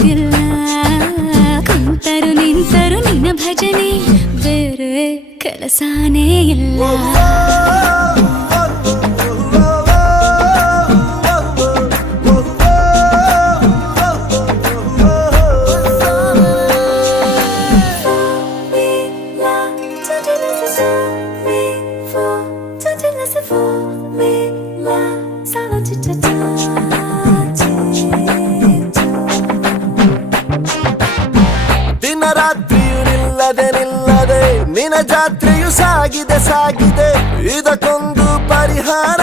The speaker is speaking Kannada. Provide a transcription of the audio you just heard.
ಗೊತ್ತಿಲ್ಲ ಕುಂತರು ನಿಂತರು ನಿನ್ನ ಭಜನೆ ಬೇರೆ ಕೆಲಸನೇ ಇಲ್ಲ ದಿನ ರಾತ್ರಿಯು ನಿಲ್ಲದೆ ನಿನ್ನ ಜಾತ್ರೆಯು ಸಾಗಿದೆ ಇದಕ್ಕೊಂದು ಪರಿಹಾರ